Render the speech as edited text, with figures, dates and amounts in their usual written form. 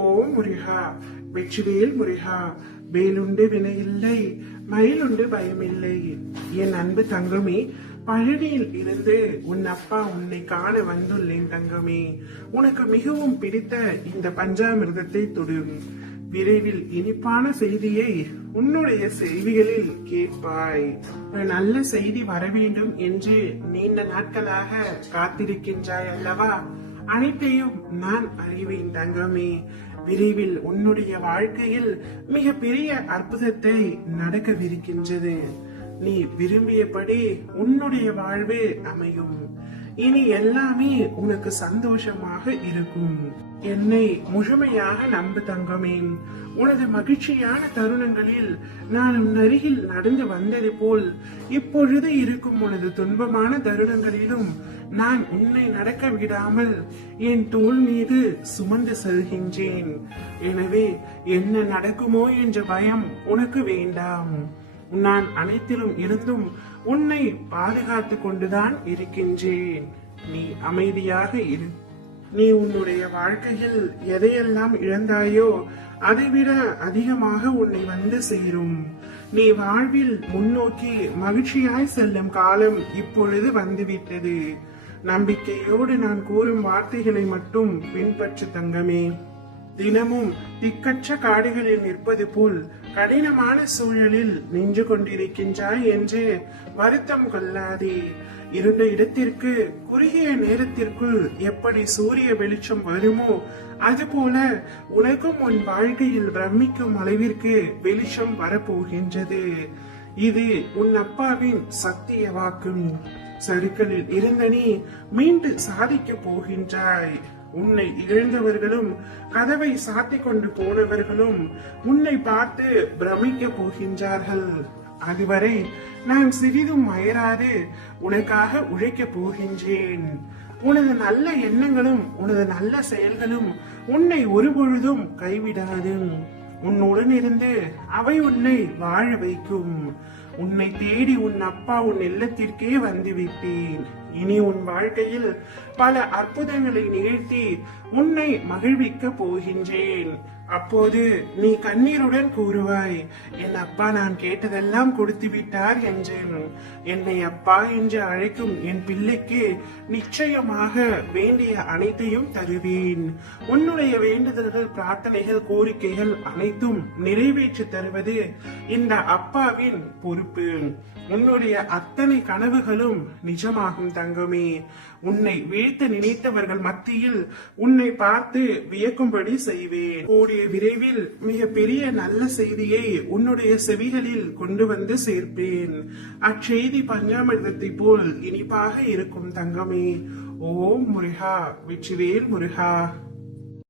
ஓம் முருகா, வெற்றிவேல் முருகா. வேலுண்டு வினையில்லை, மயிலுண்டு பயமில்லை. என் அன்பு தங்கமே, பழனியில் இருந்து உன் அப்பா உன்னை காண வந்துள்ளேன் தங்கமே. உனக்கு மிகவும் பிடித்த இந்த பஞ்சாமிர்தத்தை தொடும். விரைவில் இனிப்பான செய்தியை உன்னுடைய செய்திகளில் கேட்பாய். ஒரு நல்ல செய்தி வர வேண்டும் என்று நீண்ட நாட்களாக காத்திருக்கின்றாய் அல்லவா? அனைத்தையும் நான் அறிவேன் தங்கமே. விரைவில் உன்னுடைய வாழ்க்கையில் மிக பெரிய அற்புதத்தை நடக்கவிருக்கின்றது. நீ விரும்பியபடி உன்னுடைய வாழ்வு அமையும். இனி எல்லாமே உனக்கு சந்தோஷமாக இருக்கும். என்னை முழுமையாக நம்பு தங்கமே. உனது மகிழ்ச்சியான தருணங்களில் நான் உன் அருகில் நடந்து வந்தது போல் இப்பொழுது இருக்கும் உனது துன்பமான தருணங்களிலும் நான் உன்னை நடக்க விடாமல் என் தோள் மீது சுமந்து செல்கின்றேன். எனவே என்ன நடக்குமோ என்ற பயம் உனக்கு வேண்டாம். நான் அனைத்திலும் இருந்தும் உன்னை பாதுகாத்து கொண்டுதான் இருக்கின்றேன். நீ அமைதியாக இரு. நீ உன்னுடைய வாழ்க்கையில் எதையெல்லாம் இழந்தாயோ அதைவிட அதிகமாக உன்னை வந்து சேரும். நீ வாழ்வில் முன்னோக்கி மகிழ்ச்சியாய் செல்லும் காலம் இப்பொழுது வந்துவிட்டது. நம்பிக்கையோடு நான் கூறும் வார்த்தைகளை மட்டும் பின்பற்று தங்கமே. தினமும் திக்கற்ற காடுகளில் நிற்பது போல் கடினமான சூழலில் நின்று கொண்டிருக்கின்றாய் என்று வருத்தம் கொள்ளாதே. இருண்ட இடத்திற்கு குறுகிய நேரத்திற்குள் எப்படி சூரிய வெளிச்சம் வருமோ அதுபோல உனக்கும் உன் வாழ்க்கையில் பிரமிக்கும் அளவிற்கு வெளிச்சம் வரப்போகின்றது. இது உன் அப்பாவின் சத்திய வாக்கும். சறுக்களில் இருந்த நீ மீண்டு சாதிக்க போகின்றாய். உன்னை இழந்தவர்களும் கதவை சாத்தி கொண்டு போனவர்களும் உன்னை பார்த்து பிரமிக்க போகின்றார்கள். அதுவரை நான் சிறிதும் அயராது உனக்காக உழைக்க போகின்றேன். உனது நல்ல எண்ணங்களும் உனது நல்ல செயல்களும் உன்னை ஒருபொழுதும் கைவிடாது. உன்னுடன் இருந்து அவை உன்னை வாழ வைக்கும். உன்னை தேடி உன் அப்பா உன் இல்லத்திற்கே வந்து விட்டேன். இனி உன் வாழ்க்கையில் பல அற்புதங்களை நிகழ்த்தி உன்னை மகிழ்விக்க போகின்றேன். அப்போது நீ கண்ணீருடன் கூறுவாய், என் அப்பா நான் கேட்டதெல்லாம் கொடுத்து விட்டார் என்றேன். என்னை அப்பா என்று அழைக்கும் என் பிள்ளைக்கு நிச்சயமாக வேண்டிய அனைத்தையும் தருவேன். உன்னுடைய வேண்டுதல்கள், பிரார்த்தனைகள், கோரிக்கைகள் அனைத்தும் நிறைவேற்றி தருவது இந்த அப்பாவின் பொறுப்பு. உன்னுடைய அத்தனை கனவுகளும் நிஜமாகும் தங்கமே. உன்னை வீழ்த்த நினைத்தவர்கள் மத்தியில் உன்னை பார்த்து வியக்கும்படி செய்வேன். கூடிய விரைவில் மிக பெரிய நல்ல செய்தியை உன்னுடைய செவிகளில் கொண்டு வந்து சேர்ப்பேன். அச்செய்தி பஞ்சாமிர்தத்தை போல் இனிப்பாக இருக்கும் தங்கமே. ஓம் முருகா, வெற்றிவேல் முருகா.